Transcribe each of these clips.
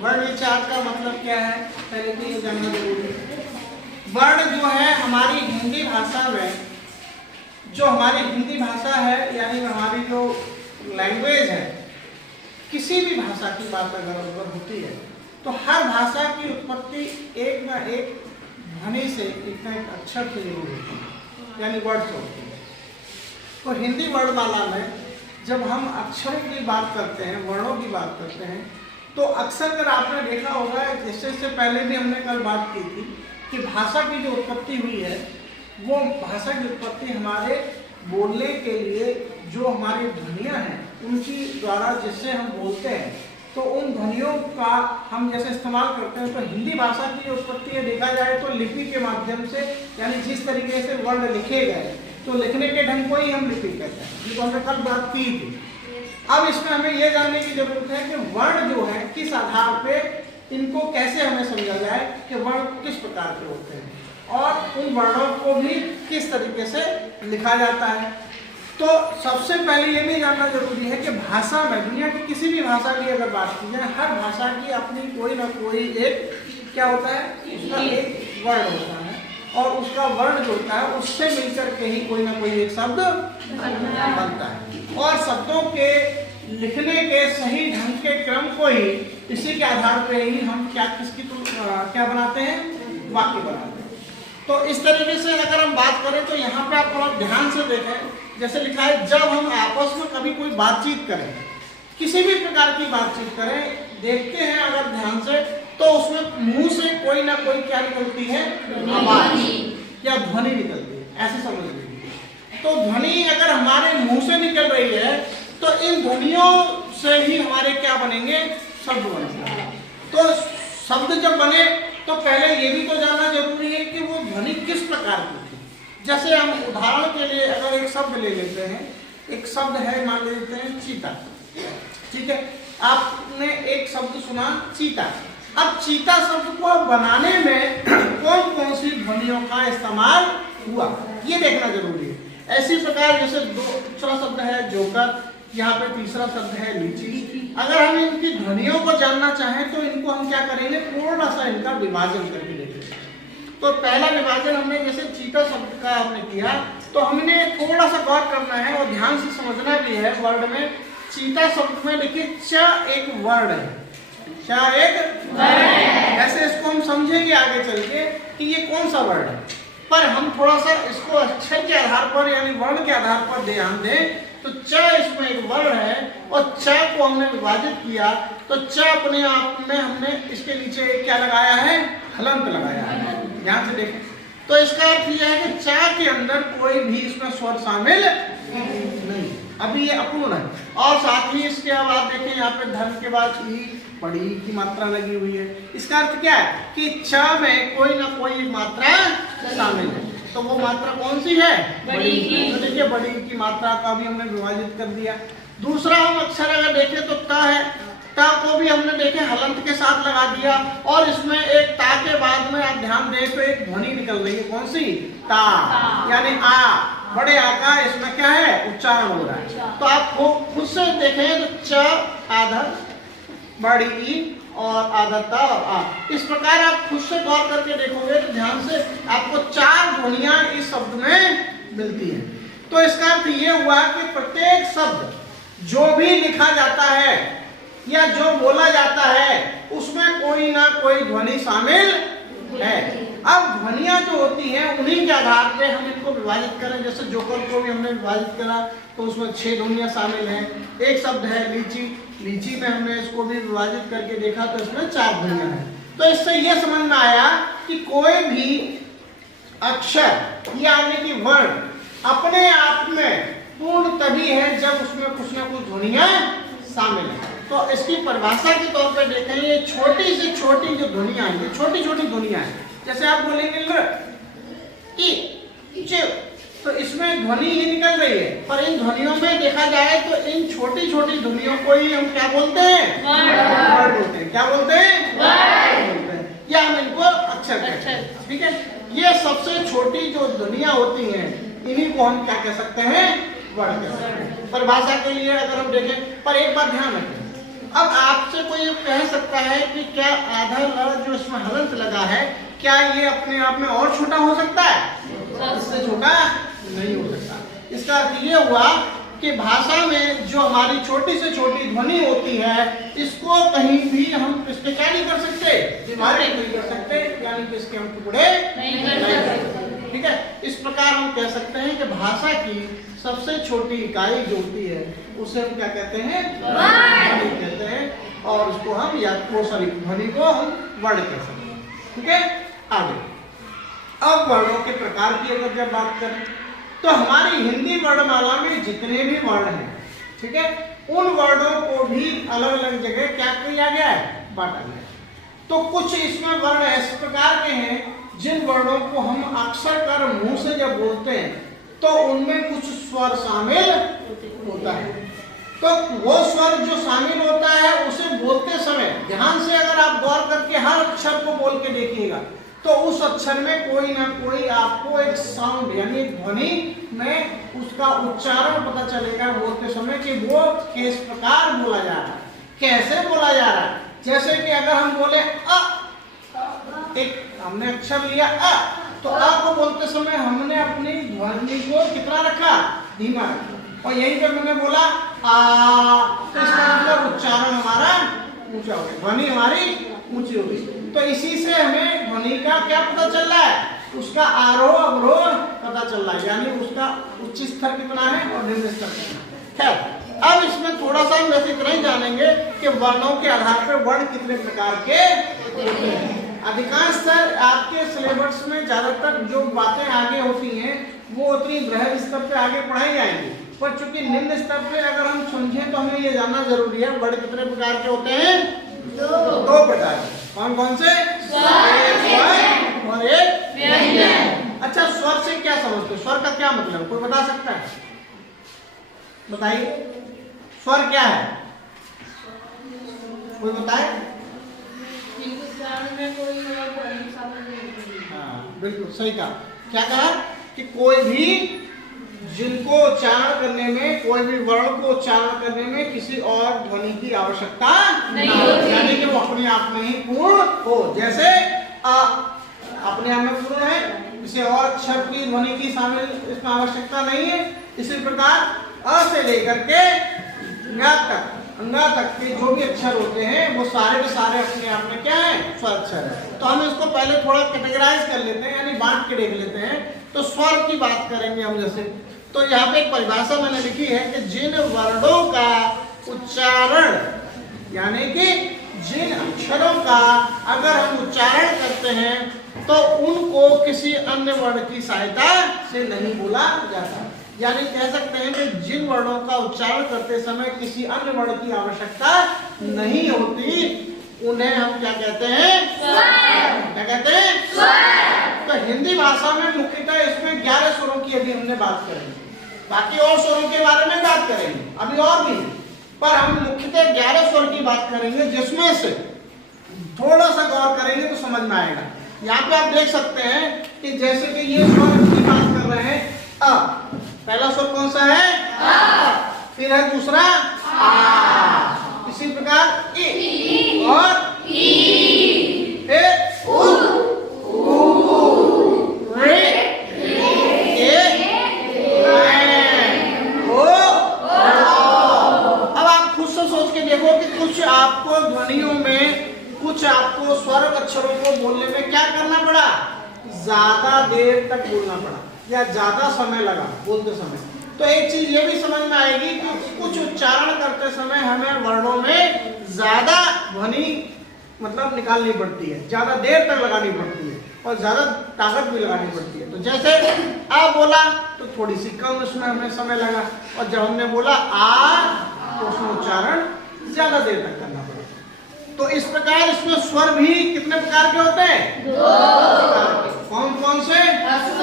वर्ण विचार का मतलब क्या है, पहले तो ये जानना जरूरी है। वर्ण जो है हमारी हिंदी भाषा में, जो हमारी हिंदी भाषा है यानी हमारी जो लैंग्वेज है, किसी भी भाषा की बात अगर होती है तो हर भाषा की उत्पत्ति एक ना एक ध्वनि से, एक ना एक अक्षर से जरूर होती है, यानी वर्ड से होती है। तो हिंदी वर्णमाला में जब हम अक्षरों की बात करते हैं, वर्णों की बात करते हैं, तो अक्सर कर आपने देखा होगा, जैसे से पहले भी हमने कल बात की थी कि भाषा की जो उत्पत्ति हुई है, वो भाषा की उत्पत्ति हमारे बोलने के लिए जो हमारी ध्वनियाँ हैं उनकी द्वारा जिससे हम बोलते हैं, तो उन ध्वनियों का हम जैसे इस्तेमाल करते हैं। तो हिंदी भाषा की जो उत्पत्ति है देखा जाए तो लिपि के माध्यम से, यानी जिस तरीके से वर्ण लिखे गए, तो लिखने के ढंग को ही हम लिपि कहते हैं, जिसको हमने कल बात की थी। अब इसमें हमें यह जानने की जरूरत है कि वर्ण जो है किस आधार पे, इनको कैसे हमें समझा जाए कि वर्ण किस प्रकार के होते हैं और उन वर्णों को भी किस तरीके से लिखा जाता है। तो सबसे पहले ये भी जानना जरूरी है कि भाषा में, दुनिया की किसी भी भाषा की अगर बात की जाए, हर भाषा की अपनी कोई ना कोई एक क्या होता है, उसका एक वर्ण होता है, और उसका वर्ण जो होता है उससे मिलकर के ही कोई ना कोई एक शब्द बनता है। और शब्दों के लिखने के सही ढंग के क्रम को ही, इसी के आधार पर ही हम क्या बनाते हैं, वाक्य बनाते हैं। तो इस तरीके से अगर हम बात करें तो यहाँ पे आप थोड़ा ध्यान से देखें, जैसे लिखा है, जब हम आपस में कभी कोई बातचीत करें, किसी भी प्रकार की बातचीत करें, देखते हैं अगर ध्यान से, तो उसमें मुंह से कोई ना कोई क्या निकलती है, आवाज या ध्वनि निकलती है, ऐसे समझ लीजिए। तो ध्वनि अगर हमारे मुंह से निकल रही है तो इन ध्वनियों से ही हमारे क्या बनेंगे, शब्द बनेंगे। तो शब्द जब बने तो पहले ये भी तो जानना जरूरी है कि वो ध्वनि किस प्रकार की थी। जैसे हम उदाहरण के लिए अगर एक शब्द ले लेते हैं, एक शब्द है, मान लेते हैं चीता, ठीक है, आपने एक शब्द सुना चीता। अब चीता शब्द को बनाने में कौन कौन सी ध्वनियों का इस्तेमाल हुआ, ये देखना जरूरी है। ऐसी प्रकार जैसे दूसरा शब्द है जोकर, यहाँ पे तीसरा शब्द है लीची। अगर हम इनकी ध्वनियों को जानना चाहें तो इनको हम क्या करेंगे, थोड़ा सा इनका विभाजन करके देखेंगे। तो पहला विभाजन हमने जैसे चीता शब्द का हमने किया, तो हमने थोड़ा सा गौर करना है और ध्यान से समझना भी है। वर्ड में चीता शब्द में देखिए च एक वर्ड है, च एक वर्ड है। ऐसे इसको हम समझेंगे आगे चल के कि ये कौन सा वर्ड है, पर हम थोड़ा सा इसको अक्षर के आधार पर यानी वर्ण के आधार पर ध्यान दें। तो च इसमें एक वर्ण है और च को हमने विभाजित किया, तो च अपने आप में हमने इसके नीचे क्या लगाया है, हलंत लगाया है। ध्यान से देखें, तो इसका अर्थ यह है कि च के अंदर कोई भी इसमें स्वर शामिल नहीं, अभी ये अपूर्ण है। और साथ ही इसके बाद देखें यहाँ पे धन के बाद ई, बड़ी की मात्रा लगी हुई है। इसका अर्थ क्या है कि च में कोई ना कोई मात्रा शामिल है। तो वो मात्रा कौन सी है, बड़ी की। तो देखिए बड़ी की मात्रा का भी हमने विभाजित कर दिया। दूसरा हम अक्षर अगर देखें तो ता है, ता को भी हमने देखे हलंत के साथ लगा दिया, और इसमें एक ता के बाद में आप ध्यान दें तो एक ध्वनि निकल रही है, कौन सी, ता, यानी आ, बड़े आ का इसमें क्या है, उच्चारण हो रहा है। तो आप खुद से देखें तो च आधा, बड़ी ई और आदता और आ, इस प्रकार आप खुद से गौर करके देखोगे तो ध्यान से आपको 4 ध्वनियां इस शब्द में मिलती है। तो इसका अर्थ ये हुआ कि प्रत्येक शब्द जो भी लिखा जाता है या जो बोला जाता है उसमें कोई ना कोई ध्वनि शामिल है। अब ध्वनियां जो होती हैं उन्हीं के आधार पे हम इनको विभाजित करें। जैसे जोकर को भी हमने विभाजित करा तो उसमें 6 ध्वनियां शामिल हैं। एक शब्द है लीची, लीची में हमने इसको भी विभाजित करके देखा तो इसमें 4 ध्वनियां हैं। तो इससे यह समझ में आया कि कोई भी अक्षर यानी कि वर्ण अपने आप में पूर्ण तभी है जब उसमें कुछ ना कुछ ध्वनियां शामिल है। तो इसकी परिभाषा के तौर पर देखें, ये छोटी से छोटी जो ध्वनियां हैं, छोटी छोटी ध्वनियां हैं। जैसे आप बोलेंगे ल, ई, च, तो इसमें ध्वनि ही निकल रही है, पर इन ध्वनियों में देखा जाए तो इन छोटी छोटी ध्वनियों को ही हम क्या बोलते हैं, वर्ड बोलते हैं। क्या बोलते हैं, वर्ड बोलते हैं, या हम इनको अक्षर कहते हैं। ठीक है, ये सबसे छोटी जो ध्वनियां होती हैं इन्हीं को हम क्या कह सकते हैं, वर्ड कह सकते हैं। परिभाषा के लिए अगर हम देखें, पर एक बात ध्यान रखें, अब आपसे कोई कह सकता है कि क्या आधा ल जो इसमें हलंत लगा है, क्या ये अपने आप में और छोटा हो सकता है? इससे छोटा नहीं हो सकता। इसका अर्थ ये हुआ कि भाषा में जो हमारी छोटी से छोटी ध्वनि होती है, इसको कहीं भी हम इसके क्या नहीं कर सकते, डिवाइड नहीं कर सकते, यानी कि इसके हम टुकड़े नहीं कर सकते। ठीक है, इस प्रकार हम कह सकते हैं कि भाषा की सबसे छोटी इकाई जो होती है उसे हम क्या कहते हैं? ध्वनि कहते हैं, और उसको हम या ध्वनि को हम वर्ण कह सकते हैं। ठीक है, आगे अब वर्णों के प्रकार की अगर जब बात करें तो हमारी हिंदी वर्णमाला में जितने भी वर्ण हैं, ठीक है, उन वर्णों को भी अलग अलग जगह क्या किया गया है? बांटा गया है। तो कुछ इसमें वर्ण इस प्रकार के हैं जिन वर्णों को हम अक्सर कर मुंह से जब बोलते हैं तो उनमें कुछ स्वर शामिल होता है। तो वो स्वर जो शामिल होता है उसे बोलते समय ध्यान से अगर आप गौर करके हर अक्षर को बोल के देखिएगा तो उस अक्षर में कोई ना कोई आपको एक साउंड यानी ध्वनि में उसका उच्चारण पता चलेगा बोलते समय कि वो किस प्रकार बोला जा रहा है, कैसे बोला जा रहा है। जैसे कि अगर हम बोले अ, एक हमने अक्षर लिया अ, तो अ को बोलते समय हमने अपनी ध्वनि को कितना रखा? धीमा रखा। और यहीं पे मैंने बोला आ, तो इसका मतलब उच्चारण हमारा ऊंचा हो गया, ध्वनि हमारी ऊंची हो गई। तो इसी से हमें ध्वनि का क्या पता चल रहा है? उसका आरोह अवरोह पता चल रहा है, यानी उसका उच्च स्तर कितना है और निम्न स्तर कितना है। खैर, अब इसमें थोड़ा सा हम वैसे इतना ही जानेंगे कि वर्णों के आधार पर वर्ण कितने प्रकार के होते हैं। अधिकांशतर आपके सिलेबस में ज्यादातर जो बातें आगे होती हैं वो उतनी बृहद स्तर पे आगे पढ़ाई जाएंगी, पर चूंकि निम्न स्तर पे अगर हम समझें तो हमें ये जानना जरूरी है वर्ण कितने प्रकार के होते हैं? दो प्रकार के। कौन कौन से? स्वर और एक व्यंजन। अच्छा, स्वर से क्या समझते हो? स्वर का क्या मतलब कोई बता सकता है? बताइए, स्वर क्या है? कोई बताए? हाँ, बिल्कुल सही कहा। क्या कहा कि कोई भी जिनको उच्चारण करने में, कोई भी वर्ण को उच्चारण करने में किसी और ध्वनि की आवश्यकता नहीं होती, यानी कि वो अपने आप में ही पूर्ण हो। जैसे अ अपने आप में पूर्ण है, किसी और अक्षर की ध्वनि की शामिल इसमें आवश्यकता नहीं है। इसी प्रकार अ से लेकर के अंगा तक के जो भी अक्षर होते हैं वो सारे के सारे अपने आप में क्या है? स्वर अक्षर है। तो हम इसको पहले थोड़ा कैटेगराइज कर लेते हैं, यानी बांट के देख लेते हैं। तो स्वर की बात करेंगे हम। जैसे तो यहाँ पे एक परिभाषा मैंने लिखी है कि जिन वर्णों का उच्चारण, यानी कि जिन अक्षरों का अगर हम उच्चारण करते हैं तो उनको किसी अन्य वर्ण की सहायता से नहीं बोला जाता। यानी कह सकते हैं कि जिन वर्णों का उच्चारण करते समय किसी अन्य वर्ण की आवश्यकता नहीं होती उन्हें हम क्या कहते हैं? स्वर। क्या कहते हैं? स्वर। तो हिंदी भाषा में मुख्यतः इसमें 11 स्वरों की अभी हमने बात करेंगे, बाकी और स्वरों के बारे में बात करेंगे अभी और भी, पर हम मुख्यतः 11 स्वर की बात करेंगे जिसमें से थोड़ा सा गौर करेंगे तो समझ में आएगा। यहाँ पे आप देख सकते हैं कि जैसे कि ये स्वर की बात कर रहे हैं अ, पहला स्वर कौन सा है? अ। फिर है दूसरा आ, इसी प्रकार इ और ई, फिर उ, रे, ए, ओ। अब आप खुद से सोच के देखो कि कुछ आपको ध्वनियों में, कुछ आपको स्वर अक्षरों को बोलने में क्या करना पड़ा? ज्यादा देर तक बोलना पड़ा या ज्यादा समय लगा बोलते समय। तो एक चीज ये भी समझ में आएगी कि कुछ उच्चारण करते समय हमें वर्णों में ज्यादा ध्वनि मतलब निकालनी पड़ती है, ज्यादा देर तक लगानी पड़ती है और ज्यादा ताकत भी लगानी पड़ती है। तो जैसे आ बोला तो थोड़ी सी कम उसमें हमें समय लगा, और जब हमने बोला आ तो उसमें उच्चारण ज्यादा देर तक करना पड़ा। तो इस प्रकार इसमें स्वर भी कितने प्रकार के होते हैं? 2 प्रकार के। कौन कौन से? ह्रस्व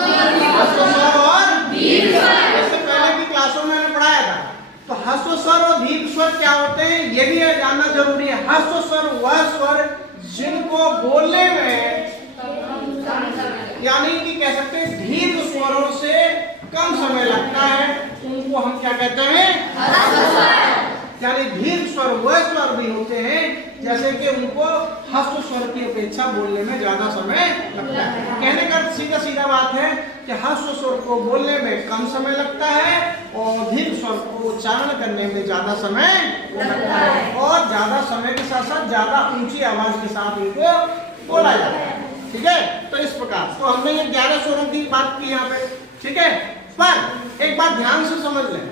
स्वर और दीर्घ स्वर। इससे पहले की क्लासों में मैंने पढ़ाया था। तो ह्रस्व स्वर और दीर्घ स्वर क्या होते हैं ये भी जानना जरूरी है। ह्रस्व स्वर वह स्वर जिनको बोलने में, यानी कि कह सकते हैं दीर्घ स्वरों से कम समय लगता है, उनको हम क्या कहते हैं? ह्रस्व स्वर। यानी दीर्घ स्वर वह स्वर भी होते हैं जैसे कि उनको ह्रस्व स्वर की अपेक्षा बोलने में ज्यादा समय लगता है। कहने का सीधा सीधा बात है कि ह्रस्व स्वर को बोलने में कम समय लगता है और दीर्घ स्वर को उच्चारण करने में ज्यादा समय लगता है और ज्यादा समय के साथ साथ ज्यादा ऊंची आवाज के साथ उनको बोला जाता है। ठीक है, तो इस प्रकार तो हमने ये 11 स्वरों की बात की यहाँ पे। ठीक है, पर एक बात ध्यान से समझ लें,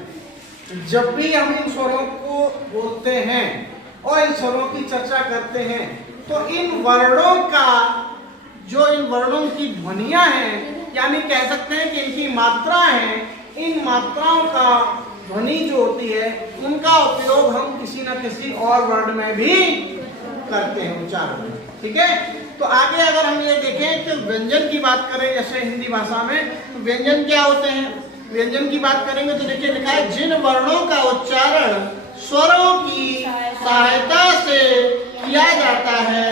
जब भी हम इन स्वरों को बोलते हैं और इन स्वरों की चर्चा करते हैं तो इन वर्णों का जो इन वर्णों की ध्वनियां हैं, यानी कह सकते हैं कि इनकी मात्रा है, इन मात्राओं का ध्वनि जो होती है उनका उपयोग हम किसी न किसी और वर्ण में भी करते हैं उच्चारण में। ठीक है, तो आगे अगर हम ये देखें कि व्यंजन की बात करें जैसे हिंदी भाषा में, तो व्यंजन क्या होते हैं? व्यंजन की बात करेंगे तो देखिए लिखा है जिन वर्णों का उच्चारण स्वरों की सहायता से किया जाता है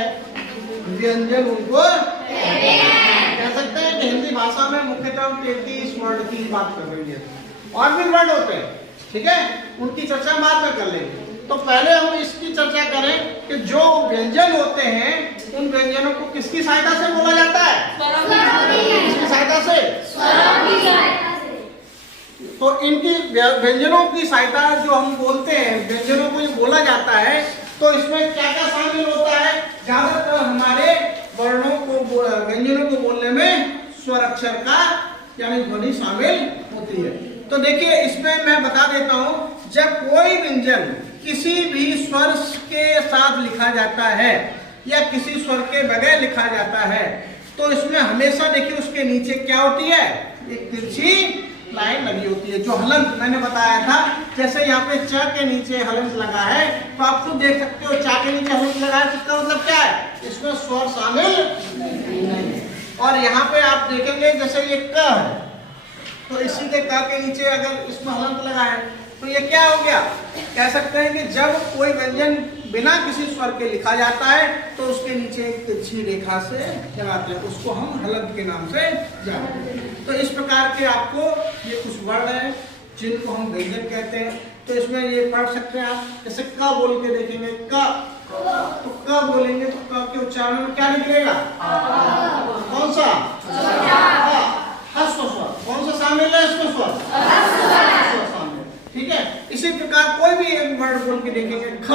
व्यंजन उनको कह सकते हैं कि हिंदी भाषा में मुख्यतः 33 वर्ण की बात कर रही है। और भी वर्ण होते हैं, ठीक है, उनकी चर्चा बाद में कर लेंगे। तो पहले हम इसकी चर्चा करें कि जो व्यंजन होते हैं उन व्यंजनों को किसकी सहायता से बोला जाता है? किसकी सहायता से? तो इनकी व्यंजनों की सहायता जो हम बोलते हैं, व्यंजनों को बोला जाता है, तो इसमें क्या क्या शामिल होता है? ज्यादातर हमारे वर्णों को व्यंजनों को बोलने में स्वर अक्षर का यानी ध्वनि शामिल होती है। तो देखिए इसमें मैं बता देता हूं, जब कोई व्यंजन किसी भी स्वर के साथ लिखा जाता है या किसी स्वर के बगैर लिखा जाता है तो इसमें हमेशा देखिए उसके नीचे क्या होती है? एक तिरछी लाइन लगी होती है जो हलंत मैंने बताया था। जैसे यहाँ पे च के नीचे हलंत लगा है तो आप खुद देख सकते हो, चा के नीचे हलंत लगा है, इसका मतलब क्या है? इसमें स्वर शामिल नहीं है। और यहाँ पे आप देखेंगे जैसे ये क है तो इसी के क के नीचे अगर इसमें हलंत लगा है तो ये क्या हो गया? कह सकते हैं कि जब कोई व्यंजन बिना किसी स्वर के लिखा जाता है तो उसके नीचे एक तिरछी रेखा से लगाते हैं, उसको हम हलंत के नाम से जानते हैं। तो इस प्रकार के आपको ये कुछ वर्ण हैं जिनको हम व्यंजन कहते हैं। तो इसमें ये पढ़ सकते हैं आप, जैसे क बोल के देखेंगे, क तो क बोलेंगे तो क के उच्चारण में क्या निकलेगा? कौन सा? ह्रस्व स्वर। कौन सा शामिल है इसमें? स्वर शामिल। ठीक है, इसी प्रकार कोई भी एक वर्ड बोल के देखेंगे ख,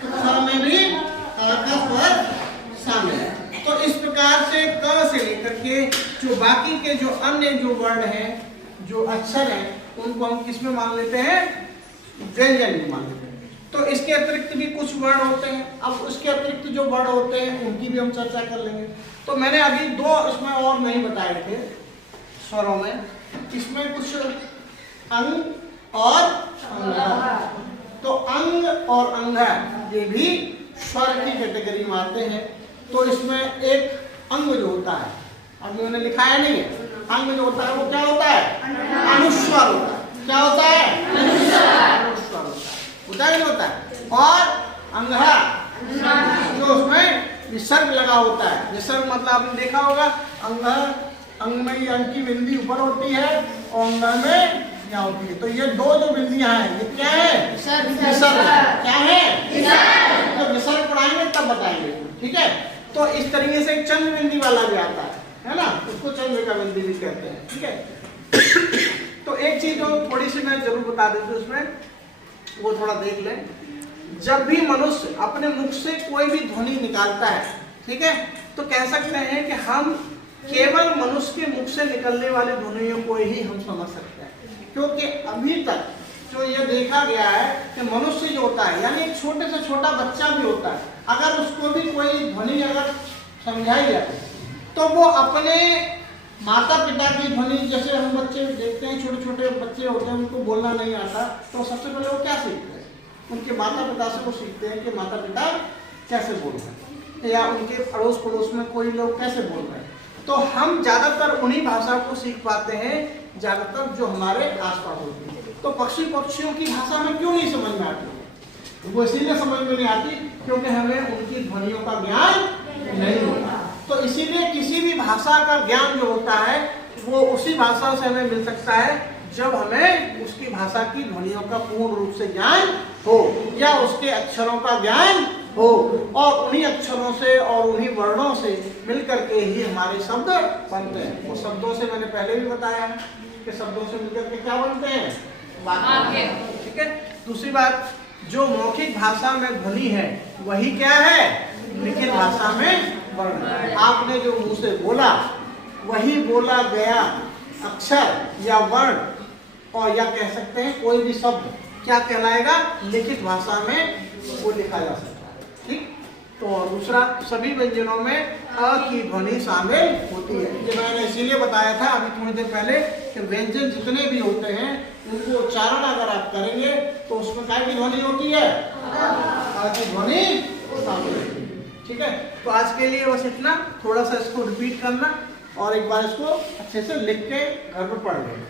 तो ख में भी का स्वर शामिल है। तो इस प्रकार से क से लेकर के जो बाकी के जो अन्य जो वर्ण हैं, जो अक्षर हैं, उनको हम किस में मान लेते हैं? व्यंजन में मान लेते हैं। तो इसके अतिरिक्त भी कुछ वर्ण होते हैं। अब उसके अतिरिक्त जो वर्ण होते हैं उनकी भी हम चर्चा कर लेंगे। तो मैंने अभी 2 इसमें और नहीं बताए थे स्वरों में, इसमें कुछ अंग और अंगा। तो अंग और अंगा ये भी स्वर की कैटेगरी में आते हैं। तो इसमें एक अंग जो होता है, अभी मैंने लिखाया नहीं है, अंग जो होता है वो क्या होता है? अनुस्वर होता है। क्या होता है? अनुस्वर होता है, होता है। और अंगहा जो उसमें विसर्ग लगा होता है। विसर्ग मतलब आपने देखा होगा, अंग में ये अंग की बिंदी ऊपर होती है और अंग में यहाँ होती है। तो ये 2 जो बिंदियां हैं ये क्या है? विसर्ग। क्या है? तो विसर्ग पढ़ाएंगे तब बताएंगे, ठीक है। तो इस तरीके से चंद्र बिंदी वाला भी आता है ना, उसको चंद्रिका बिंदी भी कहते हैं, ठीक है। तो एक चीज जो थोड़ी सी मैं जरूर बता देती हूँ उसमें, वो थोड़ा देख लें। जब भी मनुष्य अपने मुख से कोई भी ध्वनि निकालता है, ठीक है, तो कह सकते हैं कि हम केवल मनुष्य के मुख से निकलने वाली ध्वनियों को ही हम समझ सकते हैं। क्योंकि अभी तक जो ये देखा गया है कि मनुष्य जो होता है, यानी एक छोटे से छोटा बच्चा भी होता है, अगर उसको भी कोई ध्वनि अगर समझाई जाए तो वो अपने माता पिता की ध्वनि, जैसे हम बच्चे देखते हैं, छोटे छोटे बच्चे होते हैं, उनको बोलना नहीं आता, तो सबसे पहले वो क्या सीखते हैं? उनके माता पिता से वो सीखते हैं कि माता पिता कैसे बोल रहे हैं, या उनके अड़ोस पड़ोस में कोई लोग कैसे बोल रहे हैं। तो हम ज्यादातर उन्हीं भाषा को सीख पाते हैं ज्यादातर जो हमारे आसपास होती है। तो पक्षियों की भाषा में क्यों नहीं समझ में आती? वो इसीलिए समझ में नहीं आती क्योंकि हमें उनकी ध्वनियों का ज्ञान नहीं होता। तो इसीलिए किसी भी भाषा का ज्ञान जो होता है वो उसी भाषा से हमें मिल सकता है जब हमें उसकी भाषा की ध्वनियों का पूर्ण रूप से ज्ञान हो या उसके अक्षरों का ज्ञान हो, और उन्हीं अक्षरों से और उन्हीं वर्णों से मिलकर के ही हमारे शब्द बनते हैं। वो शब्दों से मैंने पहले भी बताया है कि शब्दों से मिलकर के क्या बनते हैं, वाक्य। ठीक है। दूसरी बात, जो मौखिक भाषा में ध्वनि है वही क्या है, लिखित भाषा में वर्ण। आपने जो मुंह से बोला वही बोला गया अक्षर या वर्ण, और या कह सकते हैं कोई भी शब्द क्या कहलाएगा, लिखित भाषा में वो लिखा जा सकता है। ठीक। तो दूसरा, सभी व्यंजनों में अ की ध्वनि शामिल होती है। ये मैंने इसीलिए बताया था अभी थोड़ी देर पहले कि व्यंजन जितने भी होते हैं उनको उच्चारण अगर आप करेंगे तो उसमें क्या की ध्वनि होती है, अ की ध्वनि शामिल होती है। ठीक है। तो आज के लिए बस इतना, थोड़ा सा इसको रिपीट करना और एक बार इसको अच्छे से लिख के घर पर पढ़ लेना।